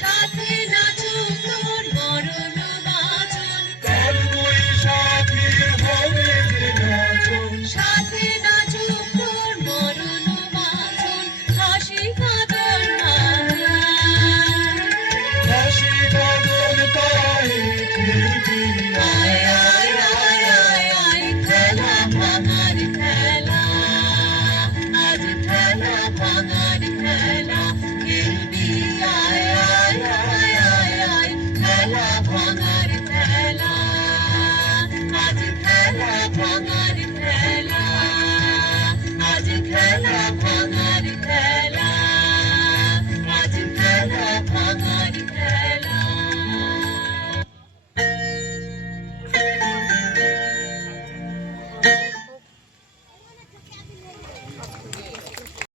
সাথে ভাঙার খেলা আজ খেলা ভাঙার খেলা খেলবি আয় আয় আয় আয় খেলা ভাঙা